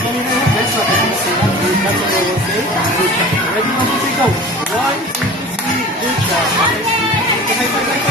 kanina yung best na kung sila. That's all I will say. Good job. Ready, 1, 2, 3, go. 1, 2, 3, good job. Okay, bye, bye, bye.